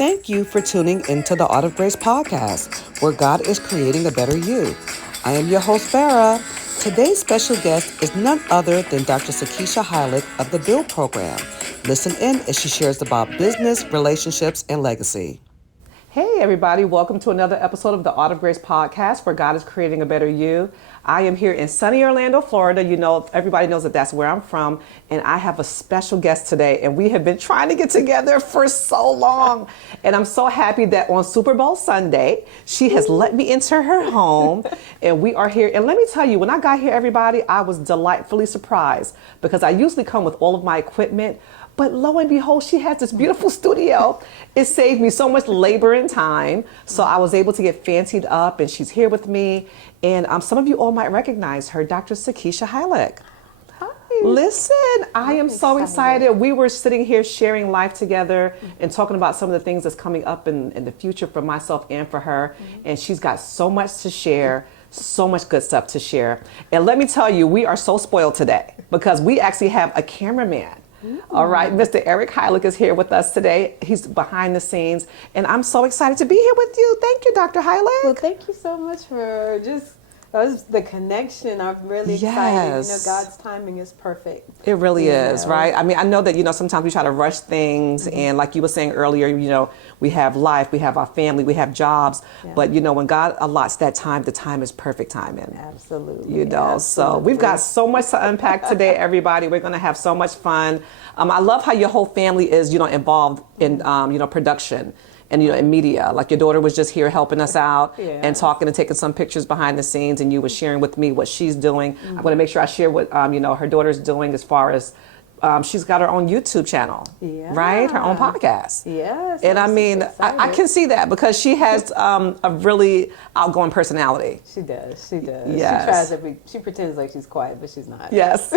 Thank you for tuning into the Art of Grace podcast, where God is creating a better you. I am your host, Farra. Today's special guest is none other than Dr. Sakeisha Hylick of the Build program. Listen in as she shares about business, relationships, and legacy. Hey, everybody. Welcome to another episode of the Art of Grace podcast, where God is creating a better you. I am here in sunny Orlando, Florida. You know, everybody knows that that's where I'm from. And I have a special guest today. And we have been trying to get together for so long. And I'm so happy that on Super Bowl Sunday, she has let me into her home. And we are here. And let me tell you, when I got here, everybody, I was delightfully surprised because I usually come with all of my equipment. But lo and behold, she has this beautiful studio. It saved me so much labor and time. So I was able to get fancied up, and she's here with me. And some of you all might recognize her, Dr. Sakeisha Hylick. Hi. Listen, I am so excited. We were sitting here sharing life together and talking about some of the things that's coming up in the future for myself and for her. And she's got so much to share. So much good stuff to share. And let me tell you, we are so spoiled today because we actually have a cameraman. All right, Mr. Eric Hylick is here with us today. He's behind the scenes, and I'm so excited to be here with you. Thank you, Dr. Hylick. Well, thank you so much for just the connection. I'm really excited. You know, God's timing is perfect. It really is, right? I mean, I know that, sometimes we try to rush things, and like you were saying earlier, we have life, we have our family, we have jobs, but when God allots that time, the time is perfect timing. Absolutely. So we've got so much to unpack today, everybody. We're going to have so much fun. I love how your whole family is, involved in, production. And, in media, like your daughter was just here helping us out and talking and taking some pictures behind the scenes, and you were sharing with me what she's doing. I'm going to make sure I share what, her daughter's doing as far as she's got her own YouTube channel, right? Her own podcast. Yes. And I mean, I can see that because she has a really outgoing personality. She does. Yes. She pretends like she's quiet, but she's not. Yes.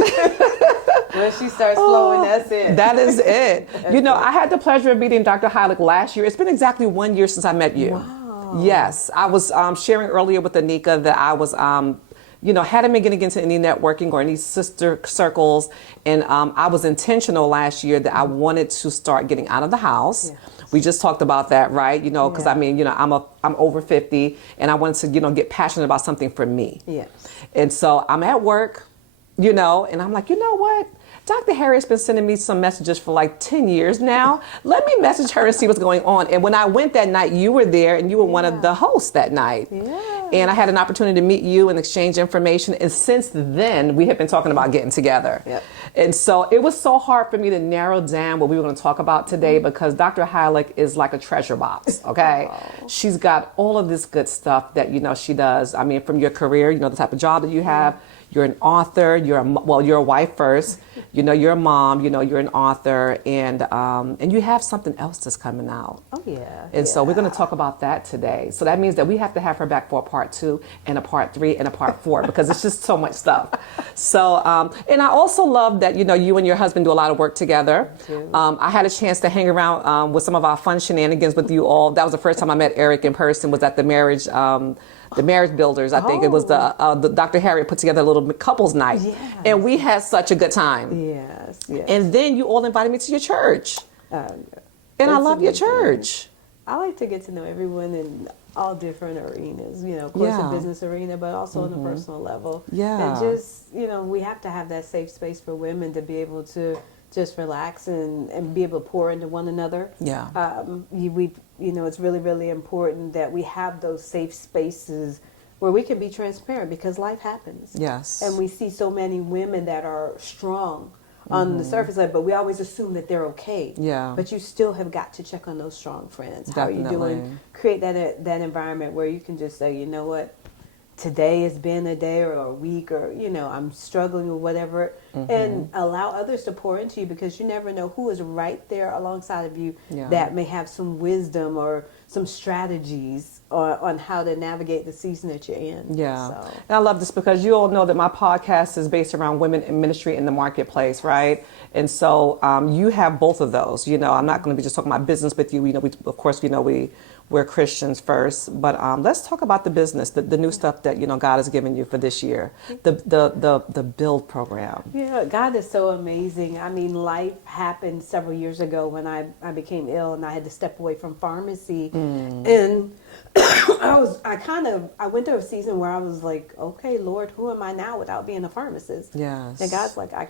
When she starts flowing, that's it. That is it. I had the pleasure of meeting Dr. Hylick last year. It's been exactly 1 year since I met you. Wow. Yes. I was sharing earlier with Anika that I was, hadn't been getting into any networking or any sister circles. And I was intentional last year that I wanted to start getting out of the house. Yes. We just talked about that, right? Because I'm over 50 and I wanted to, get passionate about something for me. Yes. And so I'm at work, and I'm like, you know what? Dr. Harriet's been sending me some messages for like 10 years now. Let me message her and see what's going on. And when I went that night, you were there and you were one of the hosts that night. Yeah. And I had an opportunity to meet you and exchange information. And since then, we have been talking about getting together. Yep. And so it was so hard for me to narrow down what we were going to talk about today because Dr. Hylick is like a treasure box, okay? Oh. She's got all of this good stuff that, she does. I mean, from your career, the type of job that you have. You're an author, you're a wife first, you're a mom, you're an author, and you have something else that's coming out. Oh, yeah. And so we're going to talk about that today. So that means that we have to have her back for a part 2 and a part 3 and a part 4 because it's just so much stuff. So, and I also love that, you and your husband do a lot of work together. I had a chance to hang around with some of our fun shenanigans with you all. That was the first time I met Eric in person, was at the marriage builders. I think it was the Dr. Harriet put together a little couples night. Yes. And we had such a good time. Yes. And then you all invited me to your church. And I love your church. I like to get to know everyone in all different arenas, of course the business arena, but also on a personal level. Yeah. And just, we have to have that safe space for women to be able to just relax and be able to pour into one another. Yeah. It's really, really important that we have those safe spaces where we can be transparent because life happens. Yes. And we see so many women that are strong on the surface level, but we always assume that they're okay. Yeah. But you still have got to check on those strong friends. Definitely. How are you doing? Create that environment where you can just say, you know what? Today has been a day or a week or, I'm struggling with whatever, and allow others to pour into you because you never know who is right there alongside of you that may have some wisdom or some strategies on how to navigate the season that you're in. Yeah. So. And I love this because you all know that my podcast is based around women in ministry in the marketplace, right? And so you have both of those. I'm not going to be just talking about business with you. We're Christians first, but let's talk about the business, the new stuff that God has given you for this year, the Build program. Yeah, God is so amazing. I mean, life happened several years ago when I became ill and I had to step away from pharmacy. And I went through a season where I was like, okay, Lord, who am I now without being a pharmacist? And Yes. God's like, I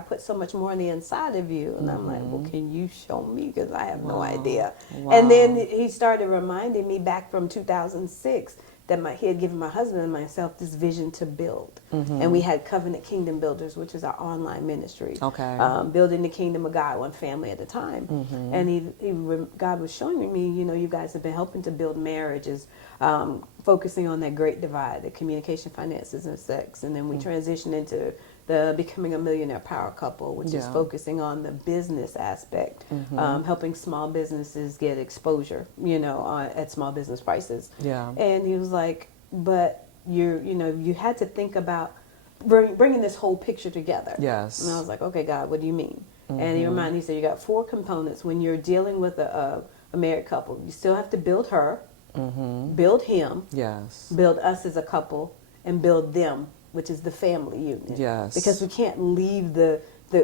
put so much more on the inside of you. And I'm like, well, can you show me? Because I have no Wow. idea. And then Wow. he started reminding me back from 2006 that he had given my husband and myself this vision to build. And we had Covenant Kingdom Builders, which is our online ministry, Okay. building the kingdom of God, one family at a time. And God was showing me, you guys have been helping to build marriages, focusing on that great divide, the communication, finances, and sex. And then we transitioned into the Becoming a Millionaire Power Couple, which is Yeah. focusing on the business aspect, helping small businesses get exposure, at small business prices. Yeah. And he was like, but you had to think about bringing this whole picture together. Yes. And I was like, okay, God, what do you mean? And he said, you got 4 components. When you're dealing with a married couple, you still have to build her, build him, Yes. build us as a couple, and build them, which is the family unit. Yes. Because we can't leave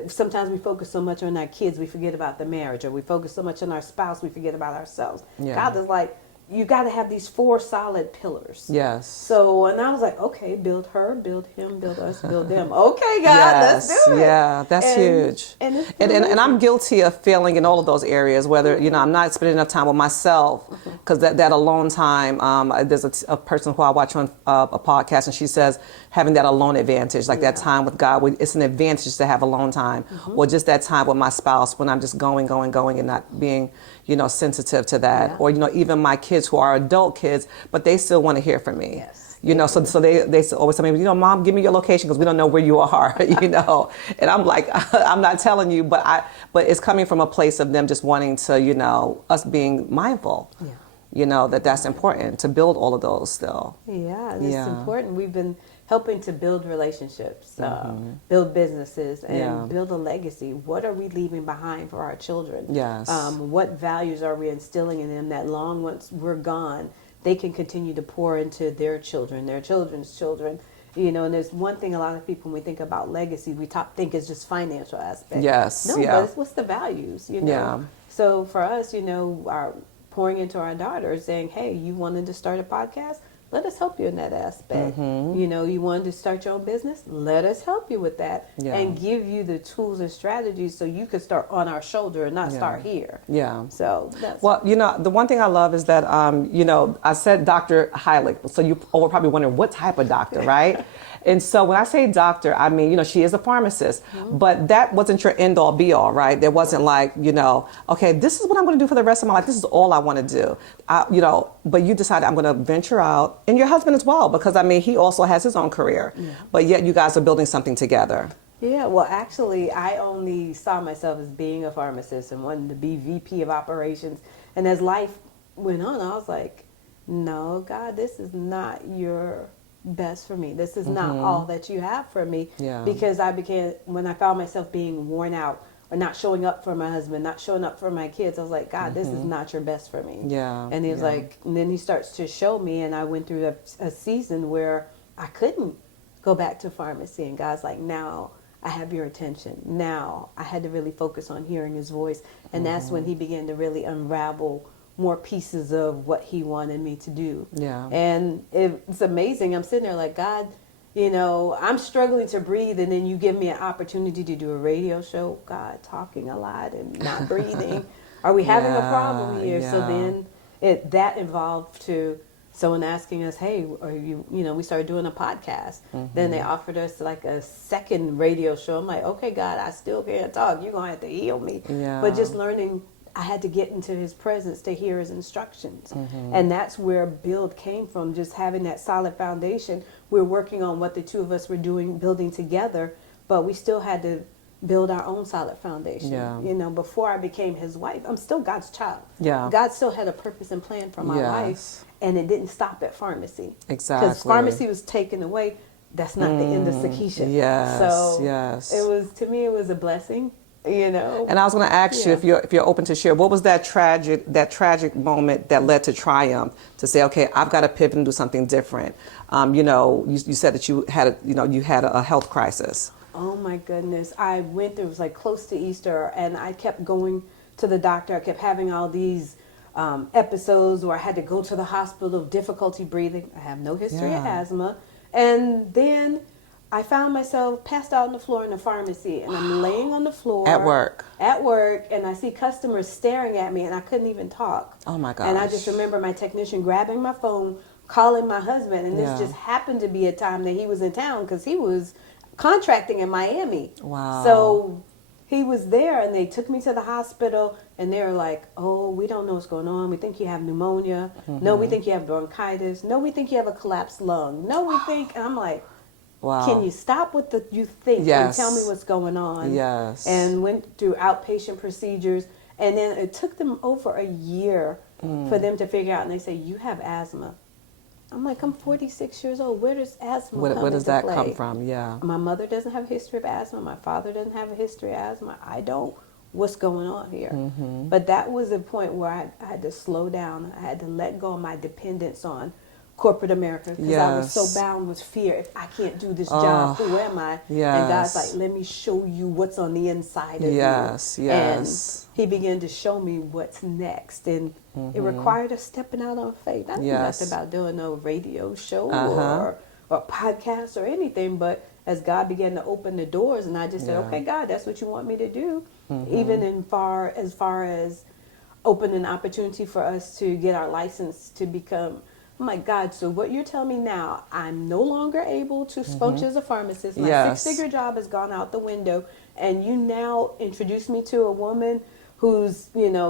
sometimes we focus so much on our kids, we forget about the marriage, or we focus so much on our spouse, we forget about ourselves. Yeah. God is like, you got to have these 4 solid pillars. Yes. So, and I was like, okay, build her, build him, build us, build them. Okay, God, let's do it. Yeah, that's huge. And I'm guilty of failing in all of those areas, whether, I'm not spending enough time with myself, because that alone time, there's a person who I watch on a podcast, and she says having that alone advantage, like that time with God, it's an advantage to have alone time, or just that time with my spouse when I'm just going, and not being, sensitive to that. Or, even my kids who are adult kids, but they still want to hear from me. Yes. So they always tell me, Mom, give me your location because we don't know where you are, And I'm like, I'm not telling you, but it's coming from a place of them just wanting to, us being mindful. Yeah. That's important to build all of those still. Yeah, it's important. We've been helping to build relationships, build businesses, and build a legacy. What are we leaving behind for our children? Yes. What values are we instilling in them that long once we're gone, they can continue to pour into their children, their children's children. And there's one thing a lot of people, when we think about legacy, we think is just financial aspect. Yes. No, but it's what's the values, Yeah. So for us, our pouring into our daughters, saying, hey, you wanted to start a podcast? Let us help you in that aspect. You wanted to start your own business? Let us help you with that and give you the tools and strategies so you could start on our shoulder and not start here. Yeah. So that's... Well, the one thing I love is that, I said Dr. Hylick, so you all were probably wondering what type of doctor, right? And so when I say doctor, I mean, she is a pharmacist, but that wasn't your end all be all, right? There wasn't like, okay, this is what I'm going to do for the rest of my life. This is all I want to do. But you decided I'm going to venture out, and your husband as well, because he also has his own career, but yet you guys are building something together. Yeah, well, actually, I only saw myself as being a pharmacist and wanting to be VP of operations. And as life went on, I was like, no, God, this is not your best for me. This is not all that you have for me. Yeah. Because when I found myself being worn out or not showing up for my husband, not showing up for my kids, I was like, God, this is not your best for me. Yeah. And he was like, and then he starts to show me, and I went through a season where I couldn't go back to pharmacy, and God's like, now I have your attention. Now I had to really focus on hearing his voice, and that's when he began to really unravel more pieces of what he wanted me to do. Yeah. And it's amazing. I'm sitting there like, God, I'm struggling to breathe, and then you give me an opportunity to do a radio show. God, talking a lot and not breathing. Are we having a problem here? Yeah. So then that involved to someone asking us, hey, are you, we started doing a podcast. Then they offered us like a second radio show. I'm like, okay, God, I still can't talk. You're going to have to heal me. Yeah. But just learning, I had to get into his presence to hear his instructions. And that's where build came from, just having that solid foundation. We're working on what the two of us were building together, but we still had to build our own solid foundation. Yeah. Before I became his wife, I'm still God's child. Yeah. God still had a purpose and plan for my life, and it didn't stop at pharmacy. Exactly. Because pharmacy was taken away. That's not the end of Sakeisha. Yes. So yes. to me, it was a blessing. And I was going to ask you if you're open to share, what was that tragic moment that led to triumph to say, okay, I've got to pivot and do something different. You said that you had a health crisis. Oh my goodness. I went, it was like close to Easter, and I kept going to the doctor. I kept having all these episodes where I had to go to the hospital, difficulty breathing. I have no history of Yeah. asthma. And then I found myself passed out on the floor in the pharmacy, and I'm laying on the floor At work. at work, and I see customers staring at me, and I couldn't even talk. Oh my And I just gosh. remember my technician grabbing my phone, calling my husband, and Yeah. this just happened to be a time that he was in town because he was contracting in Miami. Wow. So he was there, and they took me to the hospital, and they were like, "Oh, we don't know what's going on. We think you have pneumonia. No, we think you have bronchitis. No, we think you have a collapsed lung. No, we think." And I'm like, Wow. "Can you stop what you think and tell me what's going on?" Yes. And went through outpatient procedures, and then it took them over a year for them to figure out. And they say, "You have asthma." I'm like, "I'm 46 years old. Where does asthma come Where does into that play?" come from? Yeah. My mother doesn't have a history of asthma. My father doesn't have a history of asthma. I don't. What's going on here? But that was a point where I had to slow down. I had to let go of my dependence on corporate America because I was so Yes. bound with fear. If I can't do this job, who am I? And God's like, Yes. "Let me show you what's on the inside of Yes, you." yes. And he began to show me what's next. And it required us stepping out on faith. I knew Yes. nothing about doing no radio show Uh-huh. or podcast or anything, but as God began to open the doors, and I just said, Yeah. "Okay, God, that's what you want me to do." Even as far as open an opportunity for us to get our license to become. I'm like, "God, so what you're telling me now, I'm no longer able to function as a pharmacist. My Yes. six-figure job has gone out the window, and you now introduce me to a woman who's,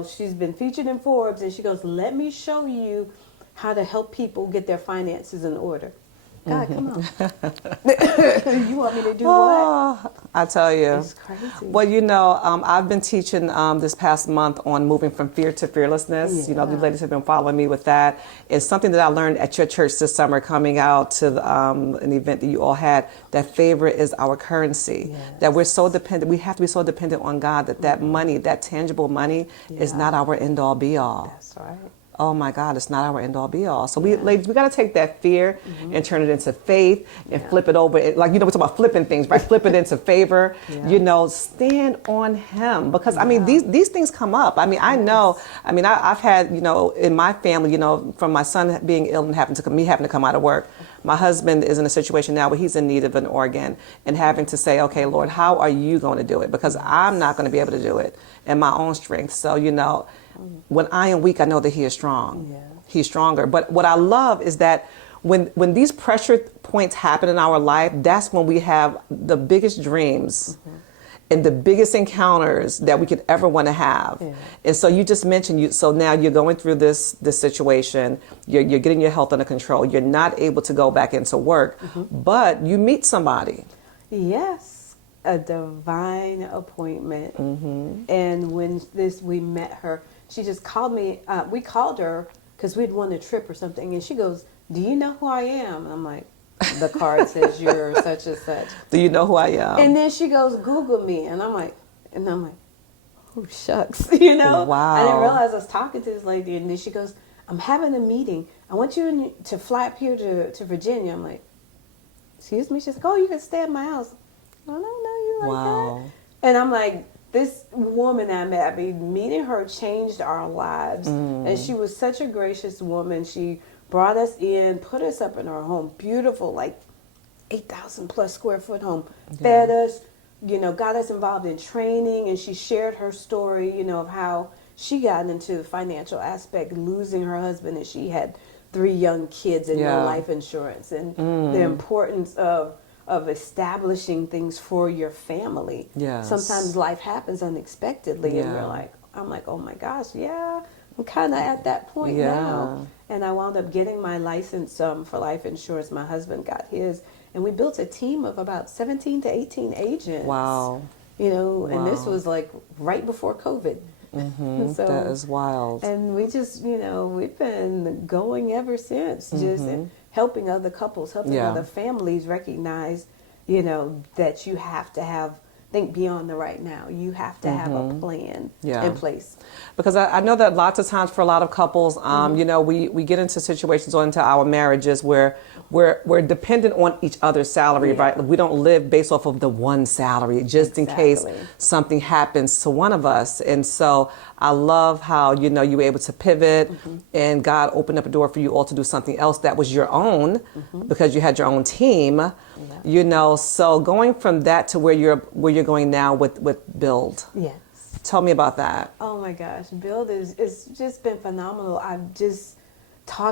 she's been featured in Forbes, and she goes, 'Let me show you how to help people get their finances in order.'" God, come on. You want me to do what? Oh, I tell you. It's crazy. Well, I've been teaching this past month on moving from fear to fearlessness. Yeah. The ladies have been following me with that. It's something that I learned at your church this summer coming out to an event that you all had, that favor is our currency. Yes. That we're so dependent, we have to be so dependent on God that money, that tangible money is Yeah. not our end all be all. That's right. Oh my God, it's not our end all be all. So ladies, we got to take that fear and turn it into faith and flip it over. We're talking about flipping things, right? Flip it into favor. Yeah. Stand on Him, because these things come up. I know. I've had in my family, from my son being ill and having to come out of work. My husband is in a situation now where he's in need of an organ and having to say, "Okay, Lord, how are you going to do it? Because I'm not going to be able to do it in my own strength." So when I am weak, I know that He is strong. Yeah. He's stronger. But what I love is that when these pressure points happen in our life, that's when we have the biggest dreams and the biggest encounters that we could ever want to have. Yeah. And so you just mentioned, so now you're going through this situation, you're getting your health under control, you're not able to go back into work, but you meet somebody. Yes, a divine appointment. And when we met her, she just called me. We called her because we'd won a trip or something, and she goes, "Do you know who I am?" And I'm like, "The card says you're such and such." Do you know who I am? And then she goes, "Google me," and I'm like, "Oh shucks," Wow. I didn't realize I was talking to this lady, and then she goes, "I'm having a meeting. I want you to fly up here to Virginia." I'm like, "Excuse me?" She's like, "Oh, you can stay at my house." I don't know you like Wow. that. And I'm like, this woman I met, meeting her changed our lives. And she was such a gracious woman. She brought us in, put us up in her home, beautiful, like 8,000 plus square foot home, fed us, got us involved in training. And she shared her story, of how she got into the financial aspect, losing her husband, and she had 3 young kids and no life insurance, and the importance of establishing things for your family. Yes. Sometimes life happens unexpectedly, and I'm like, oh my gosh, I'm kind of at that point now. And I wound up getting my license for life insurance. My husband got his, and we built a team of about 17 to 18 agents. Wow. And this was like right before COVID. So, that is wild. And we just, we've been going ever since, just helping other couples, helping other families recognize, that you have to have think beyond the right now. You have to have a plan in place. Because I know that lots of times for a lot of couples, you know, we get into situations or into our marriages where we're dependent on each other's salary, right? We don't live based off of the one salary just in case something happens to one of us. And so I love how, you know, you were able to pivot and God opened up a door for you all to do something else that was your own because you had your own team, you know. So going from that to where you're going now with Build. Yes. Tell me about that. Oh my gosh, Build it's just been phenomenal. I've just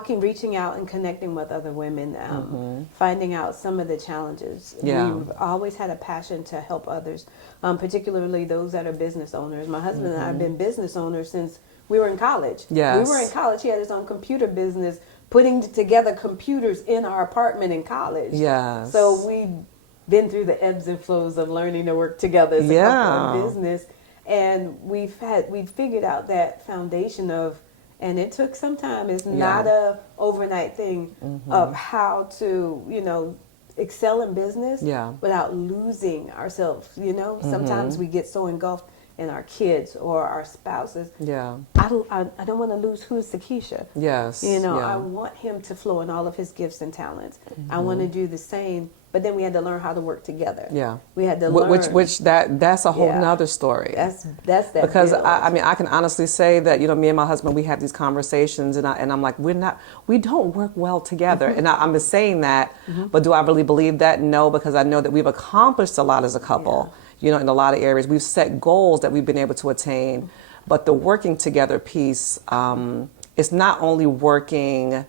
reaching out and connecting with other women, finding out some of the challenges. We've always had a passion to help others, particularly those that are business owners. My husband and I have been business owners since we were in college. Yes. We were in college. He had his own computer business, putting together computers in our apartment in college. Yes. So we've been through the ebbs and flows of learning to work together as a couple in business. And we've figured out that foundation of, and it took some time, it's not a overnight thing of how to, you know, excel in business without losing ourselves, you know. Sometimes we get so engulfed in our kids or our spouses. I don't want to lose who's Sakeisha. You know, I want him to flow in all of his gifts and talents. I want to do the same. But then we had to learn how to work together. We had to learn. Which that's a whole nother story. That's that. Because I mean, I can honestly say that, you know, me and my husband, we have these conversations and I'm like, we don't work well together. And I'm just saying that, but do I really believe that? No, because I know that we've accomplished a lot as a couple, you know, in a lot of areas. We've set goals that we've been able to attain, but the working together piece, it's not only working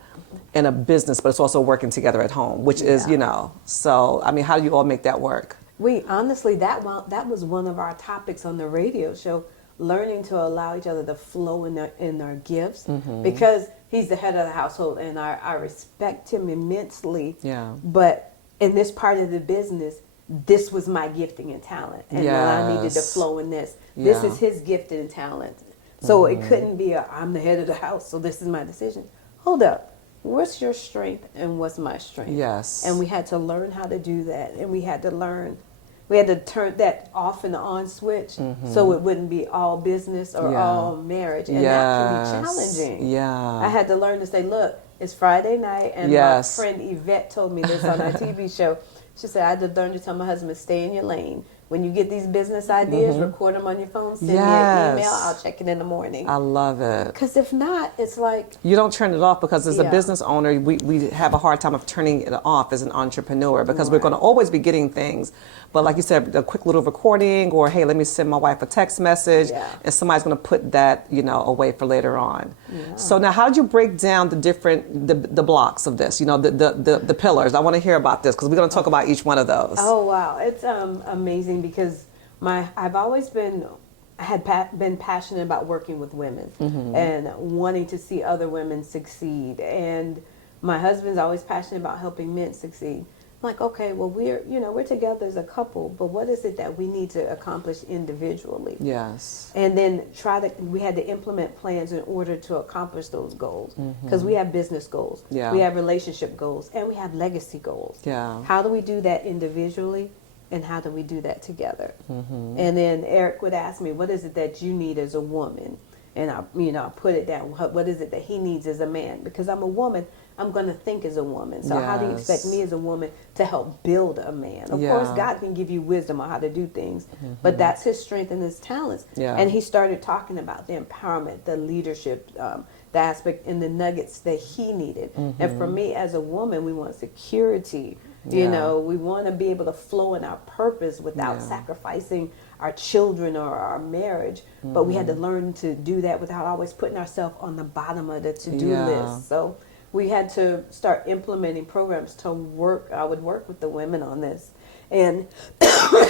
in a business, but it's also working together at home, which is, you know, so, I mean, how do you all make that work? We honestly, that was one of our topics on the radio show, learning to allow each other to flow in their gifts, because he's the head of the household and I respect him immensely. But in this part of the business, this was my gifting and talent, and I needed to flow in this. This is his gifting and talent. So it couldn't be I'm the head of the house, so this is my decision. Hold up. What's your strength and what's my strength? And we had to learn how to do that. And we had to turn that off and on switch so it wouldn't be all business or all marriage. And that can be challenging. I had to learn to say, look, it's Friday night, and my friend Yvette told me this on our TV show. She said, I had to learn to tell my husband, stay in your lane. When you get these business ideas, record them on your phone, send me an email, I'll check it in the morning. I love it. Because if not, it's like... You don't turn it off, because as a business owner, we have a hard time of turning it off as an entrepreneur, because we're going to always be getting things. But like you said, a quick little recording, or hey, let me send my wife a text message, and somebody's going to put that, you know, away for later on. So now, how did you break down the blocks of this? You know, the pillars. I want to hear about this, because we're going to talk about each one of those. Oh wow, it's amazing, because I've always been passionate about working with women and wanting to see other women succeed, and my husband's always passionate about helping men succeed. I'm like, okay, well, we're together as a couple, but what is it that we need to accomplish individually? And then we had to implement plans in order to accomplish those goals, because we have business goals, we have relationship goals, and we have legacy goals. How do we do that individually, and how do we do that together? And then Eric would ask me, what is it that you need as a woman? And I put it down. What is it that he needs as a man? Because I'm a woman, I'm going to think as a woman. So how do you expect me as a woman to help build a man? Of course, God can give you wisdom on how to do things, but that's his strength and his talents. And he started talking about the empowerment, the leadership, the aspect, and the nuggets that he needed. And for me as a woman, we want security. You know, we want to be able to flow in our purpose without sacrificing our children or our marriage. But we had to learn to do that without always putting ourselves on the bottom of the to-do list. So we had to start implementing programs to work. I would work with the women on this, and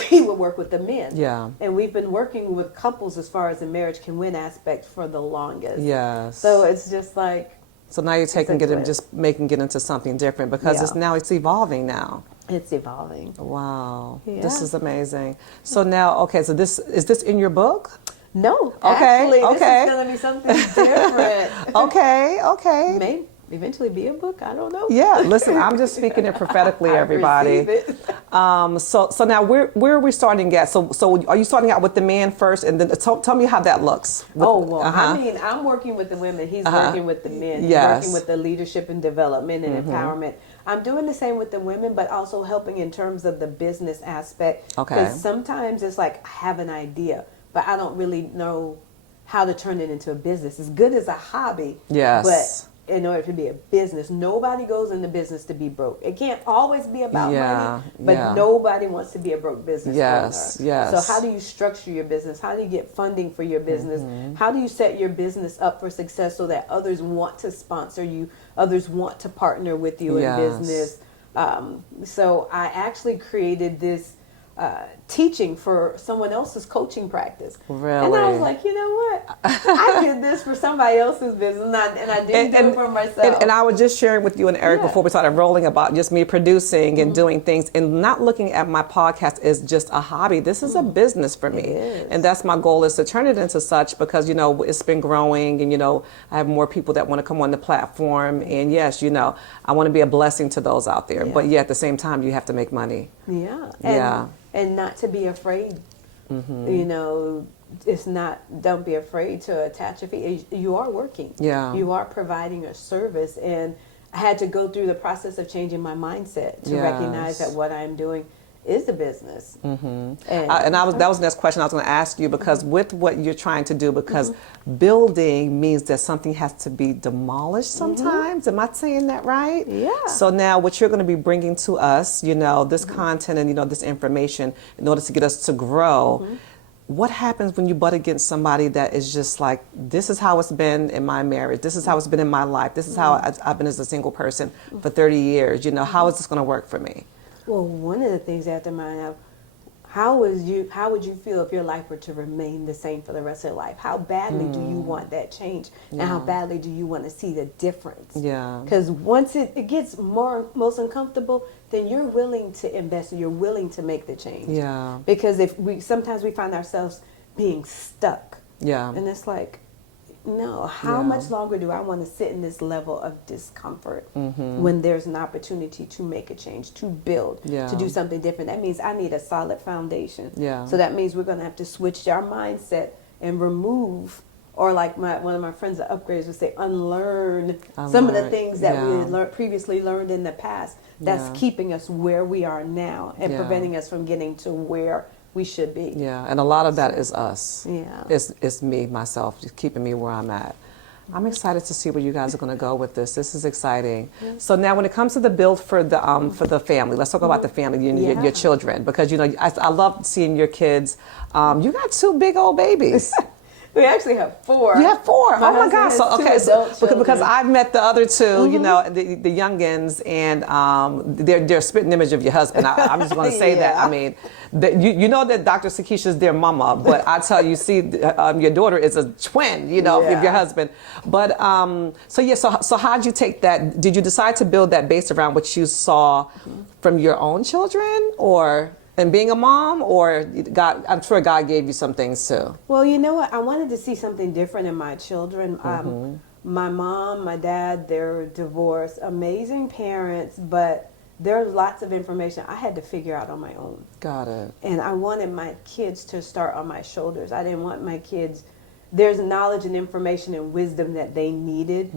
he would work with the men. And we've been working with couples as far as the marriage can win aspect for the longest. So it's just like... So now you're taking it and just making it into something different, because it's evolving now. It's evolving. Wow. This is amazing. So now, okay, so is this in your book? No. Actually, this is going to be something different. Okay. eventually be a book. I don't know. Yeah, listen, I'm just speaking it prophetically, everybody. Receive it. So now where are we starting at? So are you starting out with the man first, and then tell me how that looks? I mean, I'm working with the women. He's working with the men. He's working with the leadership and development and empowerment. I'm doing the same with the women, but also helping in terms of the business aspect. Okay. Because sometimes it's like, I have an idea, but I don't really know how to turn it into a business. It's good as a hobby. Yes. But in order to be a business, nobody goes into business to be broke. It can't always be about money, but nobody wants to be a broke business owner. Yes. So how do you structure your business? How do you get funding for your business? How do you set your business up for success so that others want to sponsor you, others want to partner with you in business? So I actually created this teaching for someone else's coaching practice. Really? And I was like, you know what? I did this for somebody else's business, and I didn't do it for myself. And I was just sharing with you and Eric before we started rolling about just me producing and doing things and not looking at my podcast as just a hobby. This is a business for me. And that's my goal, is to turn it into such, because, you know, it's been growing, and, you know, I have more people that want to come on the platform. And yes, you know, I want to be a blessing to those out there. But at the same time, you have to make money. And not to be afraid. You know, it's not, don't be afraid to attach a fee. You are working. You are providing a service. And I had to go through the process of changing my mindset to recognize that what I'm doing is a business. And that was the next question I was going to ask you, because with what you're trying to do, because building means that something has to be demolished sometimes. Am I saying that right? Yeah. So now what you're going to be bringing to us, you know, this content and, you know, this information in order to get us to grow. What happens when you butt against somebody that is just like, this is how it's been in my marriage, this is how it's been in my life, this is how I've been as a single person for 30 years, you know, how is this going to work for me? Well, one of the things I have to mind of, how would you feel if your life were to remain the same for the rest of your life? How badly do you want that change? And how badly do you want to see the difference? Because once it gets most uncomfortable, then you're willing to invest, you're willing to make the change. Because sometimes we find ourselves being stuck. And it's like, no, how much longer do I want to sit in this level of discomfort when there's an opportunity to make a change, to build, to do something different? That means I need a solid foundation. So that means we're going to have to switch our mindset and remove, or like one of my friends at Upgrades would say, unlearn some of the things that we had previously learned in the past that's keeping us where we are now and preventing us from getting to where we should be. And a lot of that is us. It's me, myself, just keeping me where I'm at. I'm excited to see where you guys are going to go with this. This is exciting. So now, when it comes to the build for the family, let's talk about the family, your children, because, you know, I love seeing your kids. You got 2 big old babies. We actually have 4. You have 4. Oh my gosh! So because I've met the other 2, you know, the youngins, and they're a spitting image of your husband. I'm just going to say that. I mean, you know that Dr. Sakeisha is their mama, but I tell you, see, your daughter is a twin, you know, of your husband. But so how'd you take that? Did you decide to build that based around what you saw from your own children, or? And being a mom, or God? I'm sure God gave you some things too. Well, you know what? I wanted to see something different in my children. My mom, my dad, they're divorced, amazing parents, but there's lots of information I had to figure out on my own. Got it. And I wanted my kids to start on my shoulders. I didn't want my kids. There's knowledge and information and wisdom that they needed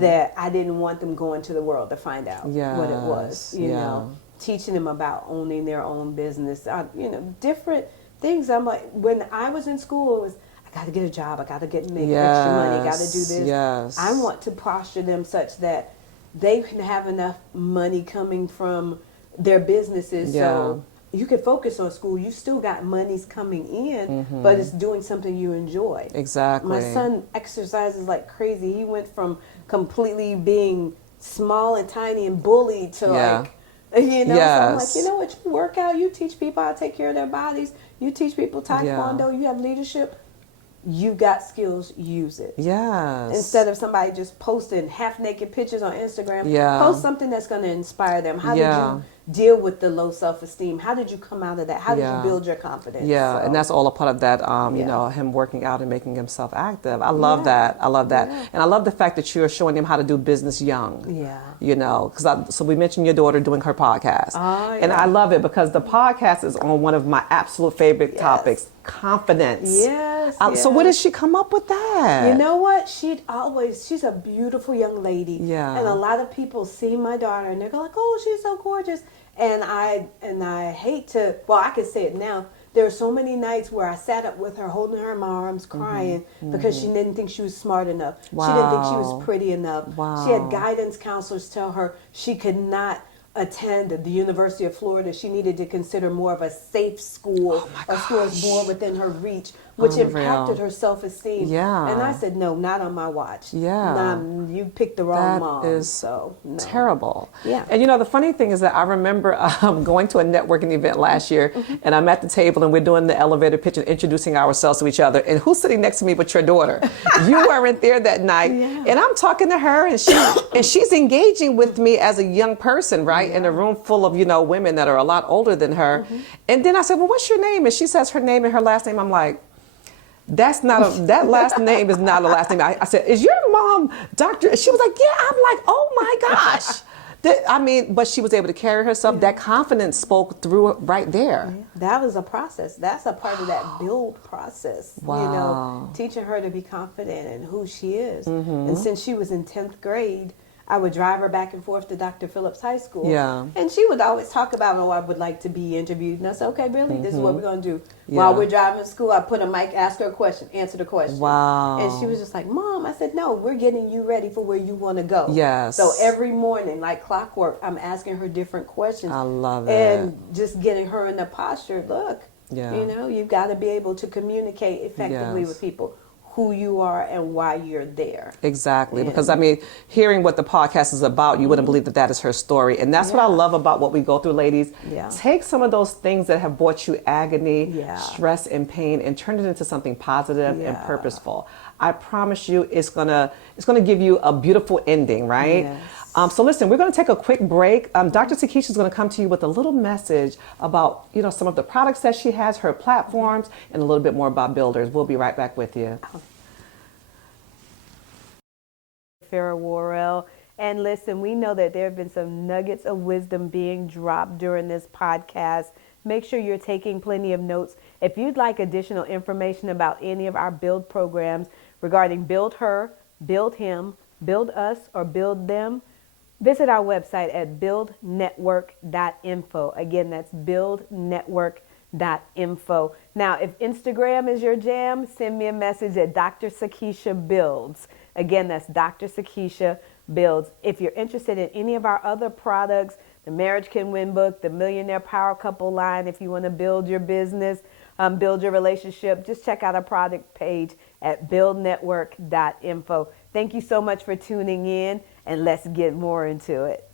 that I didn't want them going to the world to find out what it was. You know. Teaching them about owning their own business, you know, different things. I'm like, when I was in school, it was, I got to get a job, I got to make extra money, got to do this. I want to posture them such that they can have enough money coming from their businesses, so you can focus on school. You still got monies coming in, but it's doing something you enjoy. Exactly. My son exercises like crazy. He went from completely being small and tiny and bullied to like, you know, so I'm like, you know what, you work out, you teach people how to take care of their bodies, you teach people taekwondo, you have leadership, you've got skills, use it. Yes. Instead of somebody just posting half-naked pictures on Instagram, Yeah. post something that's going to inspire them. How Yeah. did you deal with the low self-esteem? How did you come out of that? How did Yeah. you build your confidence? Yeah, So, and that's all a part of that, you Yeah. know, him working out and making himself active. I love that. I love that. Yeah. And I love the fact that you're showing him how to do business young. Yeah. You know, so we mentioned your daughter doing her podcast. Oh, And yeah. I love it because the podcast is on one of my absolute favorite topics, confidence. Yes, So where yes. did she come up with that? You know what? She's a beautiful young lady. Yeah. And a lot of people see my daughter and they're like, oh, she's so gorgeous. And I hate to, well, I can say it now. There are so many nights where I sat up with her, holding her in my arms, crying because she didn't think she was smart enough. Wow. She didn't think she was pretty enough. Wow. She had guidance counselors tell her she could not attend the University of Florida. She needed to consider more of a safe school, a school that's more within her reach, which Unreal. impacted her self-esteem. Yeah. And I said, no, not on my watch. Yeah. Nah, you picked the wrong That mom. is so no. terrible. Yeah. And you know, the funny thing is that I remember going to a networking event last year, and I'm at the table and we're doing the elevator pitch and introducing ourselves to each other. And who's sitting next to me but your daughter? You weren't there that night. Yeah. And I'm talking to her, and she's engaging with me as a young person, right? In a room full of, you know, women that are a lot older than her. And then I said, well, what's your name? And she says her name and her last name. I'm like, that last name is not a last name. I said, is your mom Dr.? She was like, yeah. I'm like, oh my gosh. But she was able to carry herself. Yeah. That confidence spoke through right there. Yeah. That was a process. That's a part of that build process. Wow. You know, teaching her to be confident in who she is. And since she was in 10th grade, I would drive her back and forth to Dr. Phillips High School. Yeah. And she would always talk about, oh, I would like to be interviewed. And I said, okay, really? This is what we're going to do. While we're driving to school, I put a mic, ask her a question, answer the question. Wow. And she was just like, Mom, I said, no, we're getting you ready for where you want to go. Yes. So every morning, like clockwork, I'm asking her different questions. I love it. And just getting her in the posture, look, Yeah. you know, you've got to be able to communicate effectively Yes. with people who you are and why you're there. Exactly. Yeah. Because, I mean, hearing what the podcast is about, you wouldn't believe that that is her story. And that's what I love about what we go through, ladies. Yeah. Take some of those things that have brought you agony, Yeah. stress, and pain and turn it into something positive and purposeful. I promise you it's gonna give you a beautiful ending, right? Yes. So listen, we're going to take a quick break. Dr. Sakeisha is going to come to you with a little message about, you know, some of the products that she has, her platforms, and a little bit more about builders. We'll be right back with you. Farra Worrell. And listen, we know that there have been some nuggets of wisdom being dropped during this podcast. Make sure you're taking plenty of notes. If you'd like additional information about any of our build programs regarding Build Her, Build Him, Build Us, or Build Them, visit our website at buildnetwork.info. Again, that's buildnetwork.info. Now, if Instagram is your jam, send me a message at Dr. Sakeisha Builds. Again, that's Dr. Sakeisha Builds. If you're interested in any of our other products, the Marriage Can Win book, the Millionaire Power Couple line, if you want to build your business, build your relationship, just check out our product page at buildnetwork.info. Thank you so much for tuning in, and let's get more into it.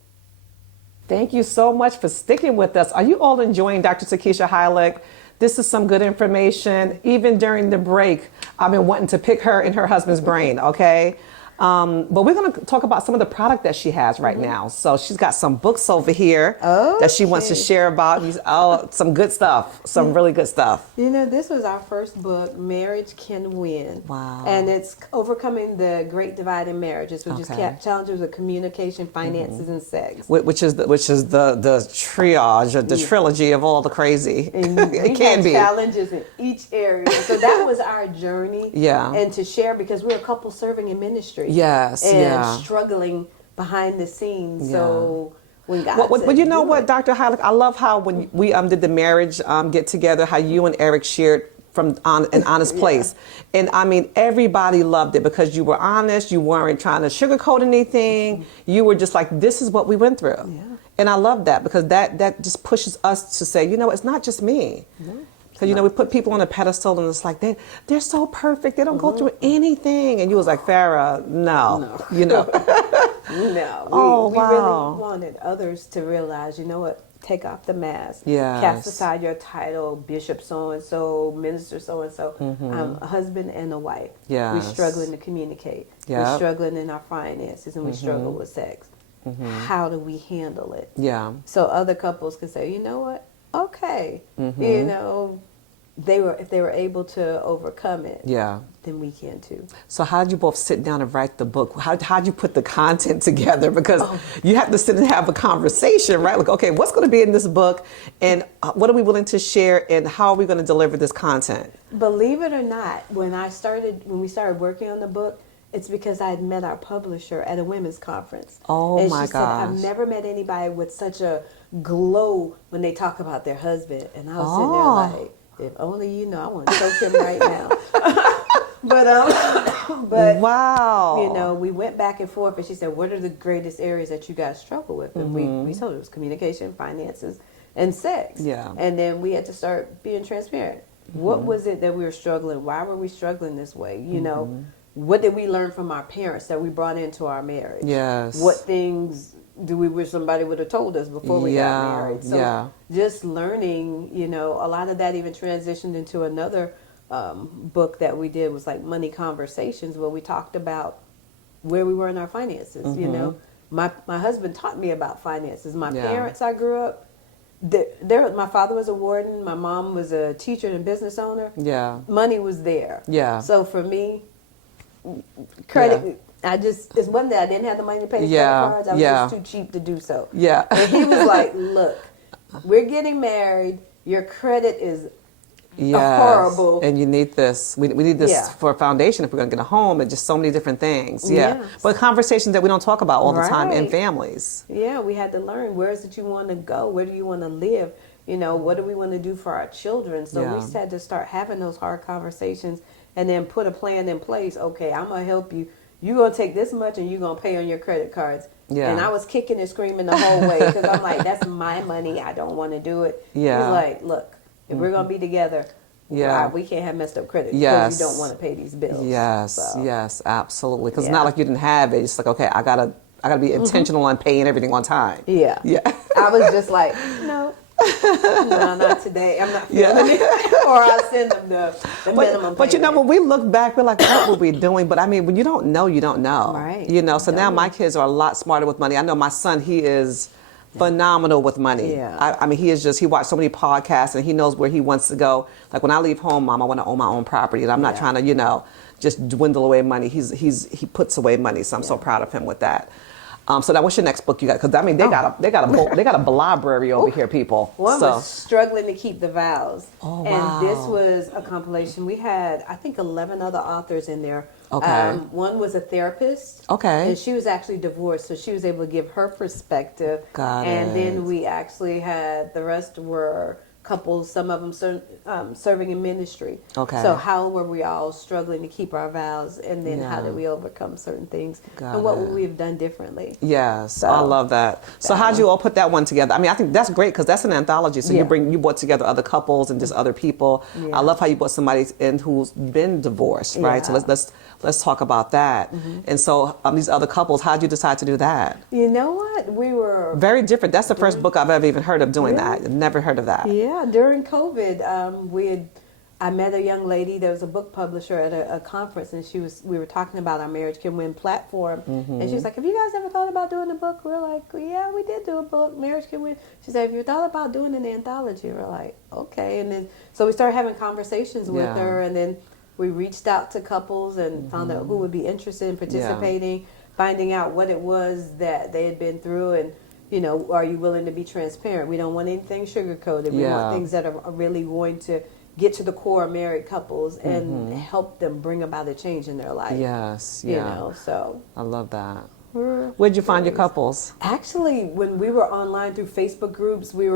Thank you so much for sticking with us. Are you all enjoying Dr. Sakeisha Hylick? This is some good information. Even during the break, I've been wanting to pick her and her husband's brain, okay? But we're going to talk about some of the product that she has right now. So she's got some books over here that she wants to share about. Some good stuff, some really good stuff. You know, this was our first book, Marriage Can Win. Wow. And it's overcoming the great divide in marriages, which is challenges with communication, finances, and sex. Which is the triage, the trilogy of all the crazy. It can be. Challenges in each area. So that was our journey. Yeah. And to share, because we're a couple serving in ministry. Yes. And struggling behind the scenes. Yeah. So when God said, but you know do what, it. Dr. Hylick, I love how when we did the marriage get together, how you and Eric shared from an honest place. And I mean, everybody loved it because you were honest. You weren't trying to sugarcoat anything. You were just like, this is what we went through. Yeah. And I love that because that just pushes us to say, you know, it's not just me. No. So, you know, we put people on a pedestal and it's like, they're so perfect. They don't go through anything. And you was like, Farrah, no. You know. No. Oh, we wow. really wanted others to realize, you know what, take off the mask. Yes. Cast aside your title, bishop so-and-so, minister so-and-so. A husband and a wife. Yes. We're struggling to communicate. Yep. We're struggling in our finances, and we struggle with sex. How do we handle it? Yeah. So other couples can say, you know what? Okay. You know, if they were able to overcome it, Yeah. then we can too. So how did you both sit down and write the book? How'd you put the content together? Because you have to sit and have a conversation, right? Like, okay, what's going to be in this book, and what are we willing to share, and how are we going to deliver this content? Believe it or not, when we started working on the book, it's because I had met our publisher at a women's conference. Oh, and my she said, I've gosh. never met anybody with such a glow when they talk about their husband. And I was sitting there like, if only you know, I want to choke him right now. But Wow. you know, we went back and forth, and she said, what are the greatest areas that you guys struggle with? And we told her it was communication, finances, and sex. Yeah. And then we had to start being transparent. What was it that we were struggling? Why were we struggling this way? You know, what did we learn from our parents that we brought into our marriage? Yes. What things do we wish somebody would have told us before we got married? So just learning, you know, a lot of that even transitioned into another book that we did was like Money Conversations, where we talked about where we were in our finances. You know, my husband taught me about finances. My parents, I grew up, my father was a warden. My mom was a teacher and business owner. Yeah. Money was there. Yeah. So for me, credit, it's one that I didn't have the money to pay credit cards. I was just too cheap to do so. Yeah. And he was like, look, we're getting married. Your credit is horrible. And you need this. We need this for a foundation if we're going to get a home, and just so many different things. Yeah. Yes. But conversations that we don't talk about all the time in families. Yeah, we had to learn, where is it you want to go? Where do you want to live? You know, what do we want to do for our children? So we had to start having those hard conversations and then put a plan in place. Okay, I'm going to help you. You're going to take this much and you're going to pay on your credit cards. Yeah. And I was kicking and screaming the whole way because I'm like, that's my money. I don't want to do it. Yeah. He's like, look, if we're going to be together, we can't have messed up credit because you don't want to pay these bills. Yes, absolutely. Because it's not like you didn't have it. It's like, okay, I gotta be intentional on paying everything on time. Yeah. I was just like, no, not today. I'm not feeling it. Or I'll send them the minimum. But you know, when we look back, we're like, what were we doing? But I mean, when you don't know, you don't know. Right. You know. So now my kids are a lot smarter with money. I know my son. He is phenomenal with money. Yeah. I mean, he watched so many podcasts, and he knows where he wants to go. Like, when I leave home, Mom, I want to own my own property, and I'm not trying to, you know, just dwindle away money. He puts away money, so I'm so proud of him with that. So now, what's your next book you got? Because I mean, they got a library over here, people. One was Struggling to Keep the Vows. Oh, and this was a compilation. We had, I think, 11 other authors in there. Okay. One was a therapist. Okay. And she was actually divorced, so she was able to give her perspective. Got and it. then we actually had, the rest were couples, some of them serving in ministry. Okay. So how were we all struggling to keep our vows, and then how did we overcome certain things, and what would we have done differently? Yes, So, I love that. So how'd you all put that one together? I mean, I think that's great because that's an anthology. So you brought together other couples and just other people. Yeah. I love how you brought somebody in who's been divorced, right? So let's talk about that. And so these other couples, how'd you decide to do that? You know what? We were Very different. That's the first book I've ever even heard of doing that. Never heard of that. Yeah, during COVID, I met a young lady that was a book publisher at a conference, and we were talking about our Marriage Can Win platform, and she was like, have you guys ever thought about doing a book? We're like, yeah, we did do a book, Marriage Can Win. She said, have you thought about doing an anthology? We're like, okay. And then so we started having conversations with her, and then we reached out to couples and found out who would be interested in participating, finding out what it was that they had been through, and you know, are you willing to be transparent? We don't want anything sugar-coated. We want things that are really going to get to the core of married couples and help them bring about a change in their life. Yes, You know, so. I love that. Where'd you find your couples? Actually, when we were online through Facebook groups, we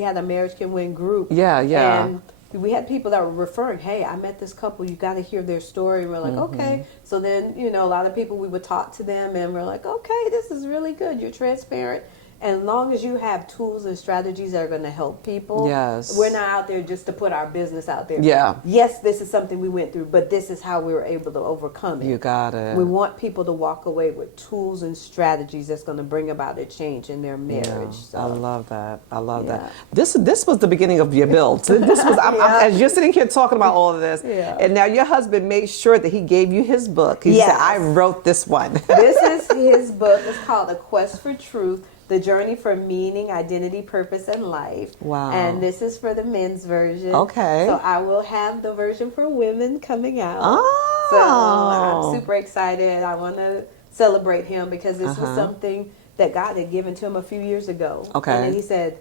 had a Marriage Can Win group. Yeah. And we had people that were referring, hey, I met this couple, you got to hear their story. And we're like, okay. So then, you know, a lot of people, we would talk to them and we're like, okay, this is really good. You're transparent. And long as you have tools and strategies that are going to help people, yes, we're not out there just to put our business out there. Yeah. Yes, this is something we went through, but this is how we were able to overcome it. You got it. We want people to walk away with tools and strategies that's going to bring about a change in their marriage. Yeah, So. I love that. I love that. This was the beginning of your build. This was as you're sitting here talking about all of this, and now your husband made sure that he gave you his book. He said, "I wrote this one." This is his book. It's called A Quest for Truth: The Journey for Meaning, Identity, Purpose, and Life. Wow. And this is for the men's version. Okay. So I will have the version for women coming out. Oh. So I'm super excited. I want to celebrate him because this was something that God had given to him a few years ago. Okay. And then he said,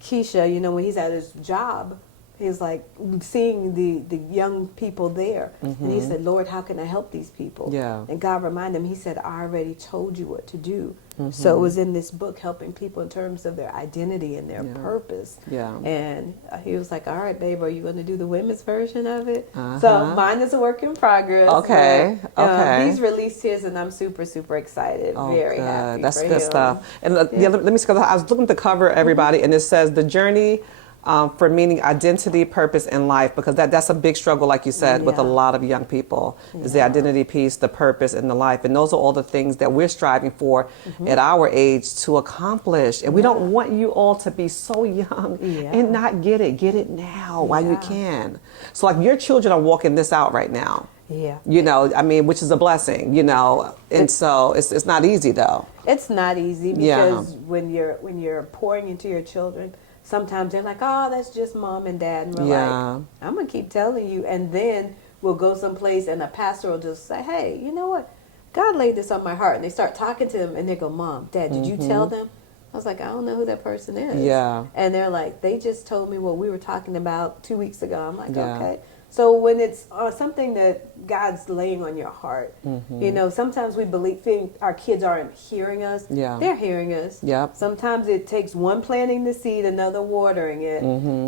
Keisha, you know, when he's at his job, he's like seeing the young people there. And he said, Lord, how can I help these people? Yeah. And God reminded him, he said, I already told you what to do. So it was in this book helping people in terms of their identity and their purpose. Yeah. And he was like, all right, babe, are you going to do the women's version of it? So mine is a work in progress. Okay. Okay. He's released his, and I'm super, super excited. Very good. happy. That's for good him. stuff. And let me see, 'cause I was looking at the cover, everybody, and it says the journey for meaning, identity, purpose, and life, because that's a big struggle, like you said, with a lot of young people, is the identity piece, the purpose, and the life. And those are all the things that we're striving for at our age to accomplish. And we don't want you all to be so young and not get it. Get it now while you can. So like your children are walking this out right now. Yeah. You know, I mean, which is a blessing, you know. And so it's not easy though. It's not easy because when you're pouring into your children, sometimes they're like, oh, that's just mom and dad. And we're like, I'm going to keep telling you. And then we'll go someplace and a pastor will just say, hey, you know what? God laid this on my heart. And they start talking to them and they go, Mom, Dad, did you tell them? I was like, I don't know who that person is. Yeah. And they're like, they just told me what we were talking about 2 weeks ago. I'm like, okay. So when it's something that God's laying on your heart, you know, sometimes we think our kids aren't hearing us. Yeah. They're hearing us. Yep. Sometimes it takes one planting the seed, another watering it.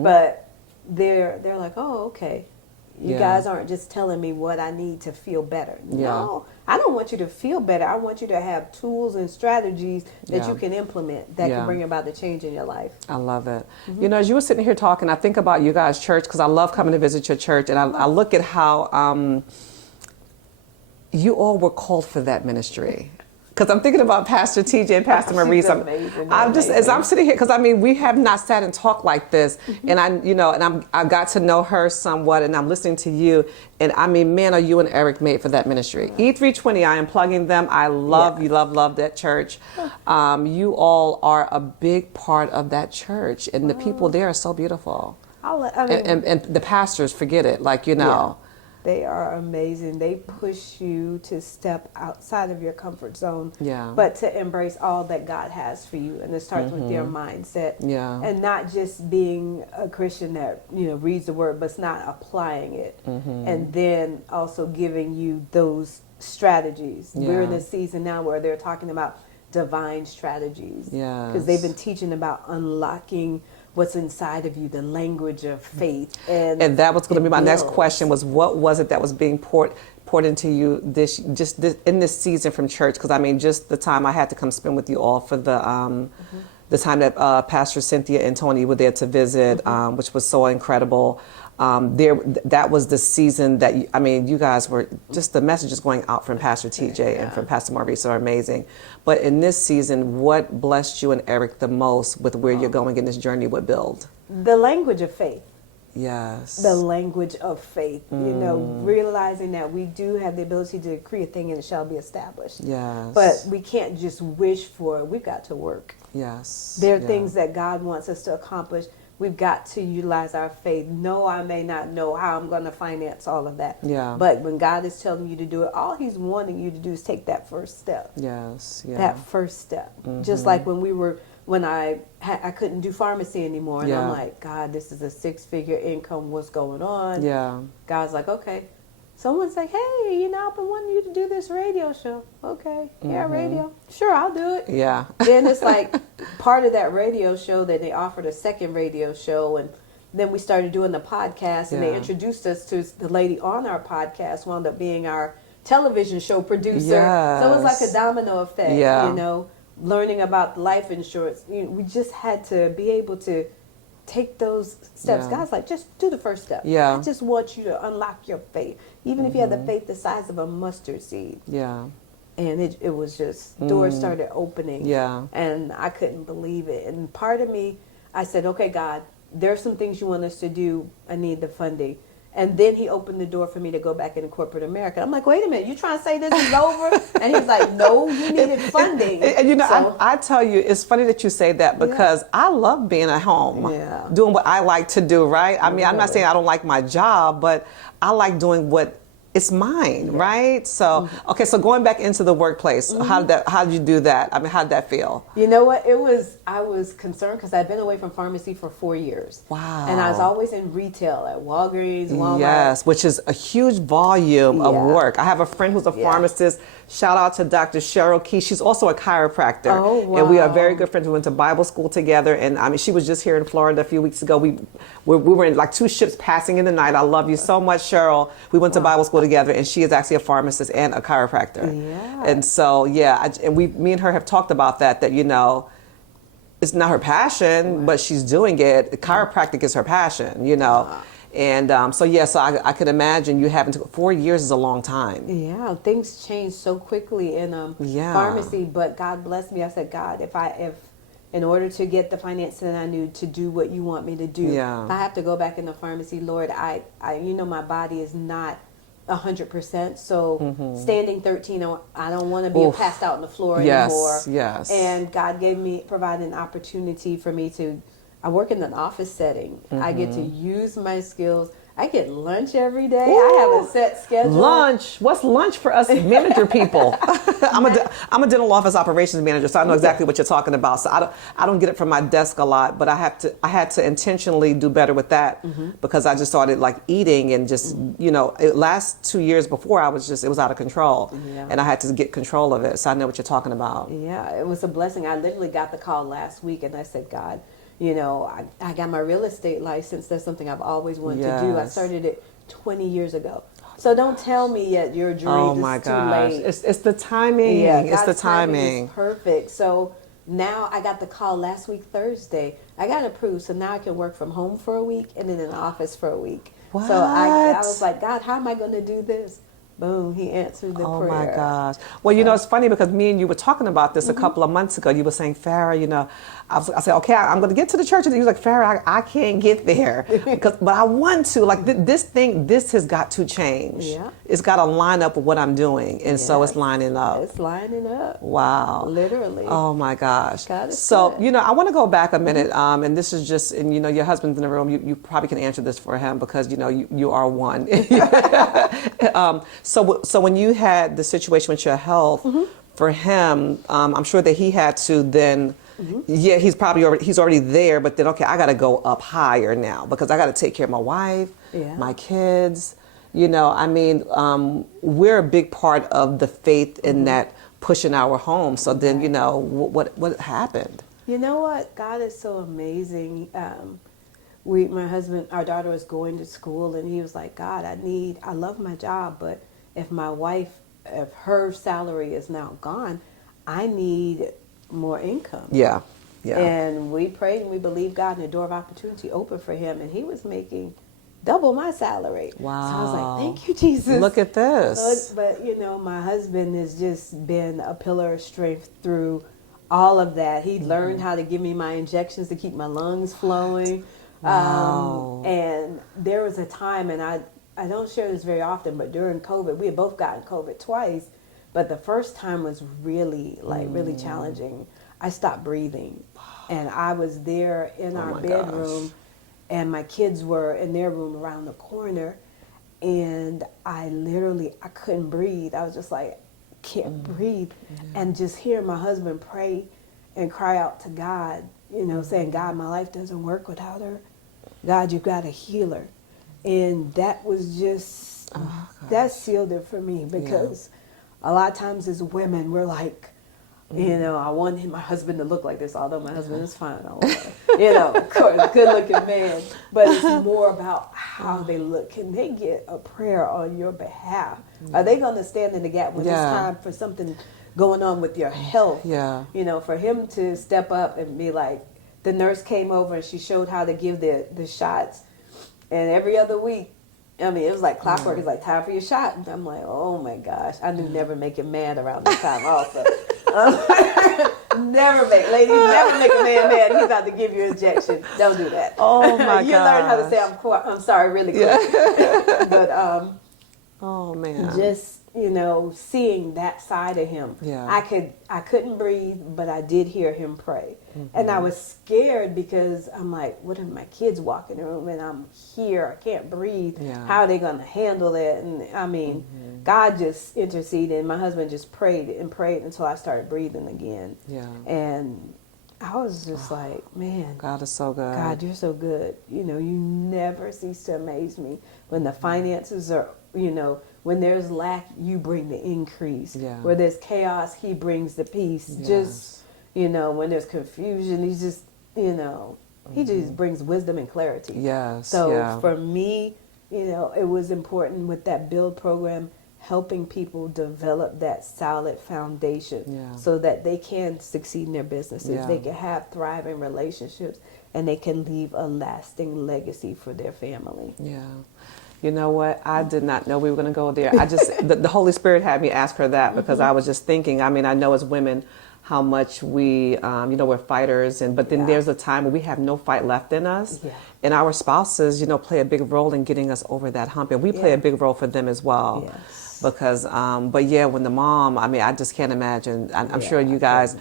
But they're like, oh, okay. You guys aren't just telling me what I need to feel better. No, I don't want you to feel better. I want you to have tools and strategies that you can implement that can bring about the change in your life. I love it. You know, as you were sitting here talking, I think about you guys' church, because I love coming to visit your church, and I look at how you all were called for that ministry. Because I'm thinking about Pastor TJ and Pastor Maurice. I'm just, as I'm sitting here, because I mean, we have not sat and talked like this, and I got to know her somewhat, and I'm listening to you, and I mean, man, are you and Eric made for that ministry? E320, I am plugging them. I love that church. You all are a big part of that church, and the people there are so beautiful. And the pastors, forget it, like, you know. They are amazing. They push you to step outside of your comfort zone, but to embrace all that God has for you. And it starts with your mindset, and not just being a Christian that reads the word, but it's not applying it, and then also giving you those strategies. We're in a season now where they're talking about divine strategies, because they've been teaching about unlocking what's inside of you, the language of faith. And that was going to be my next question, was what was it that was being poured into you in this season from church? Because I mean, just the time I had to come spend with you all for the time that Pastor Cynthia and Tony were there to visit, which was so incredible. That was the season that, you guys were just, the messages going out from Pastor TJ and from Pastor Maurice are amazing. But in this season, what blessed you and Eric the most with where you're going in this journey with Build? The language of faith. Yes. The language of faith. Realizing that we do have the ability to decree a thing and it shall be established. Yes. But we can't just wish for it. We've got to work. Yes. There are things that God wants us to accomplish. We've got to utilize our faith. No, I may not know how I'm going to finance all of that. Yeah. But when God is telling you to do it, all He's wanting you to do is take that first step. Yes. Yeah. That first step. Just like when I couldn't do pharmacy anymore, and I'm like, God, this is a 6-figure income. What's going on? Yeah. God's like, okay. Someone's like, hey, I've been wanting you to do this radio show. Okay, radio. Sure, I'll do it. Yeah. Then it's like part of that radio show that they offered a second radio show, and then we started doing the podcast, and they introduced us to the lady on our podcast, wound up being our television show producer. Yes. So it was like a domino effect, learning about life insurance. We just had to be able to take those steps. Yeah. God's like, just do the first step. Yeah. I just want you to unlock your faith, even if you have the faith the size of a mustard seed. Yeah. And it was just, doors started opening. Yeah. And I couldn't believe it. And part of me, I said, okay, God, there's some things you want us to do. I need the funding. And then he opened the door for me to go back into corporate America. I'm like, wait a minute, you trying to say this is over? And he's like, no, you needed funding. And So, I tell you, it's funny that you say that because I love being at home, doing what I like to do, right? I mean, I'm not saying I don't like my job, but I like doing what it's mine, right? So, okay, so going back into the workplace, how did you do that? I mean, how did that feel? you know what? I was concerned because I'd been away from pharmacy for 4 years. Wow. And I was always in retail at Walgreens, Walmart. Yes, which is a huge volume of work. I have a friend who's a pharmacist. Shout out to Dr. Cheryl Key. She's also a chiropractor. Oh, wow. And we are very good friends. We went to Bible school together. And I mean, she was just here in Florida a few weeks ago. We were in like two ships passing in the night. I love you so much, Cheryl. We went to Bible school together, and she is actually a pharmacist and a chiropractor. Yeah. And so, me and her have talked about that, it's not her passion, but she's doing it. Chiropractic is her passion, And so I could imagine you having to, 4 years is a long time. Yeah, things change so quickly in pharmacy, but God bless me. I said, God, if in order to get the finances that I need to do what you want me to do, if I have to go back in the pharmacy, Lord, I my body is not 100%. So standing 13, I don't want to be passed out on the floor anymore. Yes. And God provided an opportunity for me I work in an office setting. I get to use my skills. I get lunch every day. Ooh, I have a set schedule. Lunch? What's lunch for us manager people? I'm a dental office operations manager, so I know exactly what you're talking about. So I don't get it from my desk a lot, but I had to intentionally do better with that because I just started like eating and just last 2 years before it was out of control, and I had to get control of it. So I know what you're talking about. Yeah, it was a blessing. I literally got the call last week, and I said, God, I got my real estate license. That's something I've always wanted to do. I started it 20 years ago. So don't tell me yet your dream is too late. It's the timing. Yeah, it's the timing. Is perfect. So now I got the call last week, Thursday. I got approved. So now I can work from home for a week and then in the office for a week. What? So I was like, God, how am I going to do this? Boom, he answered the prayer. Oh my gosh. Well, it's funny because me and you were talking about this a couple of months ago. You were saying, Farrah, I said, okay, I'm going to get to the church. And you were like, Farrah, I can't get there. But I want to. Like this has got to change. Yeah. It's got to line up with what I'm doing. And so it's lining up. It's lining up. Wow. Literally. Oh my gosh. God is so, good. I want to go back a minute. And this is just, and your husband's in the room. You probably can answer this for him because, you are one. So when you had the situation with your health, for him, I'm sure that he had to then, he's already there, but then, okay, I got to go up higher now because I got to take care of my wife, my kids. We're a big part of the faith in that pushing our home. So then, what happened? You know what? God is so amazing. My husband, our daughter was going to school, and he was like, God, I love my job, but if her salary is now gone, I need more income. Yeah. And we prayed and we believed God, and the door of opportunity opened for him, and he was making double my salary. Wow. So I was like, thank you, Jesus. Look at this. But my husband has just been a pillar of strength through all of that. He learned how to give me my injections to keep my lungs flowing. Wow. And there was a time, and I don't share this very often, but during COVID, we had both gotten COVID twice, but the first time was really challenging. I stopped breathing, and I was there in our bedroom, and my kids were in their room around the corner, and I couldn't breathe. I was just like, can't breathe, and just hear my husband pray and cry out to God, saying, God, my life doesn't work without her. God, you've got to heal her. And that was just, that sealed it for me because a lot of times as women, we're like, I want my husband to look like this, although my husband is fine. I want of course, a good-looking man. But it's more about how they look. Can they get a prayer on your behalf? Are they going to stand in the gap when it's time for something going on with your health. Yeah. You know, for him to step up and be like, the nurse came over and she showed how to give the shots. And every other week, I mean, it was like clockwork. It's like, time for your shot. And I'm like, oh my gosh. I knew never make him mad around this time also. Never make a man mad. He's about to give you an injection. Don't do that. Oh my god. You learn how to say I'm sorry really quick. Yeah. But oh man. Just, you know, seeing that side of him. Yeah. I couldn't breathe, but I did hear him pray. And I was scared because I'm like, what if my kids walk in the room and I'm here, I can't breathe. Yeah. How are they going to handle that? And I mean, God just interceded, and my husband just prayed and prayed until I started breathing again. Yeah. And I was just like, man, God is so good. God, you're so good. You know, you never cease to amaze me. When the finances are, you know, when there's lack, you bring the increase. Yeah. Where there's chaos, he brings the peace. Yes. Just, you know, when there's confusion, he's just, you know, he just brings wisdom and clarity. Yes. So for me, you know, it was important with that build program, helping people develop that solid foundation so that they can succeed in their businesses. They can have thriving relationships, and they can leave a lasting legacy for their family. Yeah. You know what? I did not know we were going to go there. I just, the Holy Spirit had me ask her that because I was just thinking, I mean, I know as women how much we, you know, we're fighters, but then there's a time when we have no fight left in us. Yeah. And our spouses, you know, play a big role in getting us over that hump. And we play a big role for them as well. Yes. Because, but yeah, when the mom, I mean, I just can't imagine. I'm sure you guys,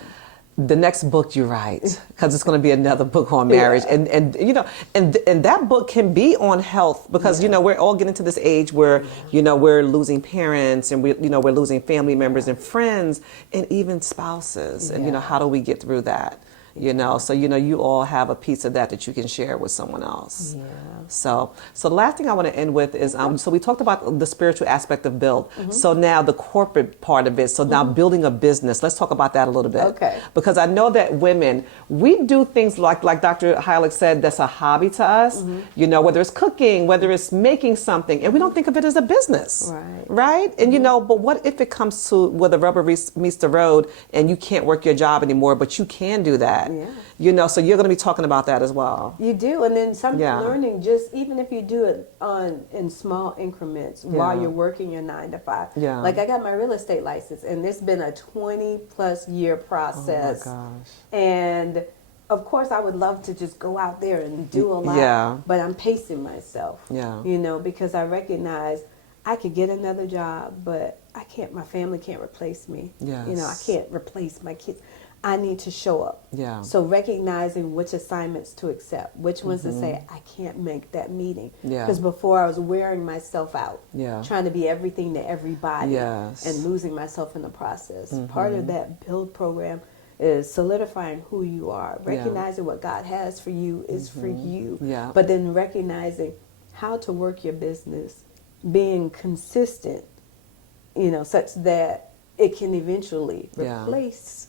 the next book you write, because it's going to be another book on marriage, and you know, and that book can be on health, because you know, we're all getting to this age where you know, we're losing parents, and we're losing family members and friends, and even spouses, and you know, how do we get through that? You know, so you know, you all have a piece of that you can share with someone else. Yeah. So the last thing I want to end with is so we talked about the spiritual aspect of build. So now the corporate part of it. So now building a business. Let's talk about that a little bit. Okay. Because I know that women, we do things like Dr. Hylick said, that's a hobby to us. You know, whether it's cooking, whether it's making something, and we don't think of it as a business. Right. Right? And you know, but what if it comes to where the rubber meets the road and you can't work your job anymore, but you can do that? Yeah. You know, so you're going to be talking about that as well. You do, and then some learning, just even if you do it in small increments while you're working your 9 to 5. Yeah. Like I got my real estate license, and it's been a 20+ year process. Oh my gosh. And of course, I would love to just go out there and do a lot, but I'm pacing myself. Yeah. You know, because I recognize I could get another job, but I can't. My family can't replace me. Yes. You know, I can't replace my kids. I need to show up. Yeah. So recognizing which assignments to accept, which ones to say, I can't make that meeting. Yeah. Because before I was wearing myself out, trying to be everything to everybody, and losing myself in the process. Part of that build program is solidifying who you are, recognizing what God has for you is for you, but then recognizing how to work your business, being consistent, you know, such that it can eventually replace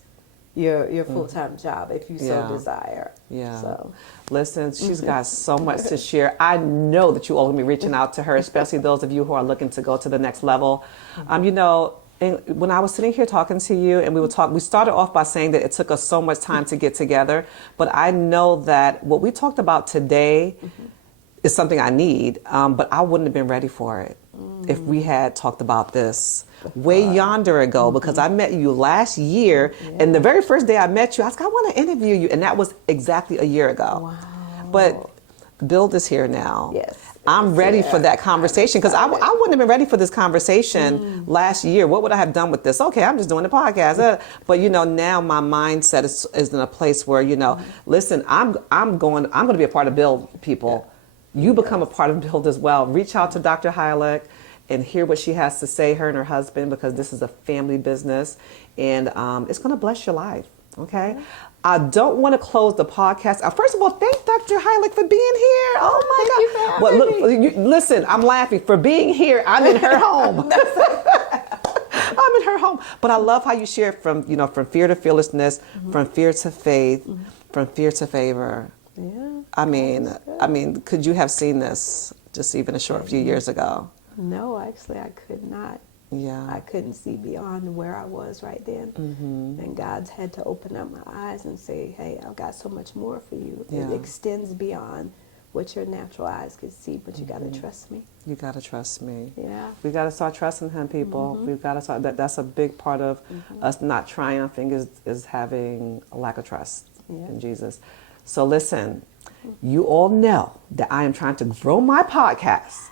your full-time job if you so desire. Yeah. So listen, she's got so much to share. I know that you all will be reaching out to her, especially those of you who are looking to go to the next level. You know, when I was sitting here talking to you and we started off by saying that it took us so much time to get together, but I know that what we talked about today is something I need, but I wouldn't have been ready for it if we had talked about this way yonder ago, because I met you last year, and the very first day I met you, I was like, I want to interview you, and that was exactly a year ago. Wow. But Build is here now. Yes. I'm ready for that conversation, because I wouldn't have been ready for this conversation last year. What would I have done with this? Okay, I'm just doing the podcast. But you know, now my mindset is in a place where, you know, listen, I'm going to be a part of Build, people. You become a part of Build as well. Reach out to Dr. Hylick and hear what she has to say, her and her husband, because this is a family business, and it's going to bless your life, okay? I don't want to close the podcast. First of all, thank Dr. Hylick for being here. Oh, my God. Listen, I'm laughing. For being here, I'm in her home. I'm in her home. But I love how you share from fear to fearlessness, from fear to faith, from fear to favor. Yeah. I mean, could you have seen this just even a short few years ago? No, actually, I could not. Yeah. I couldn't see beyond where I was right then. And God's had to open up my eyes and say, hey, I've got so much more for you. Yeah. It extends beyond what your natural eyes could see, but you got to trust me. You got to trust me. Yeah. We got to start trusting him, people. We've got to start. That's a big part of us not triumphing is having a lack of trust in Jesus. So listen, you all know that I am trying to grow my podcast,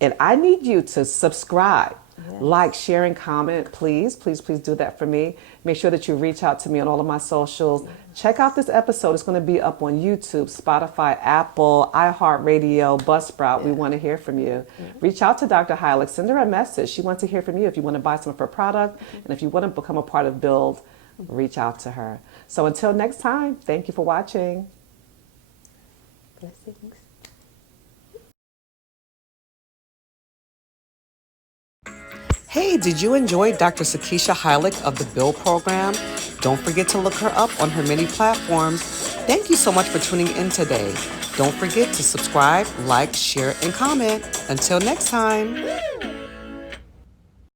and I need you to subscribe, like, share, and comment. Please, please, please do that for me. Make sure that you reach out to me on all of my socials. Check out this episode. It's going to be up on YouTube, Spotify, Apple, iHeartRadio, Buzzsprout. We want to hear from you. Reach out to Dr. Hylick. Send her a message. She wants to hear from you. If you want to buy some of her product, and if you want to become a part of Build, reach out to her. So until next time, thank you for watching. Blessings. Hey, did you enjoy Dr. Sakeisha Hylick of the Build program? Don't forget to look her up on her many platforms. Thank you so much for tuning in today. Don't forget to subscribe, like, share, and comment. Until next time.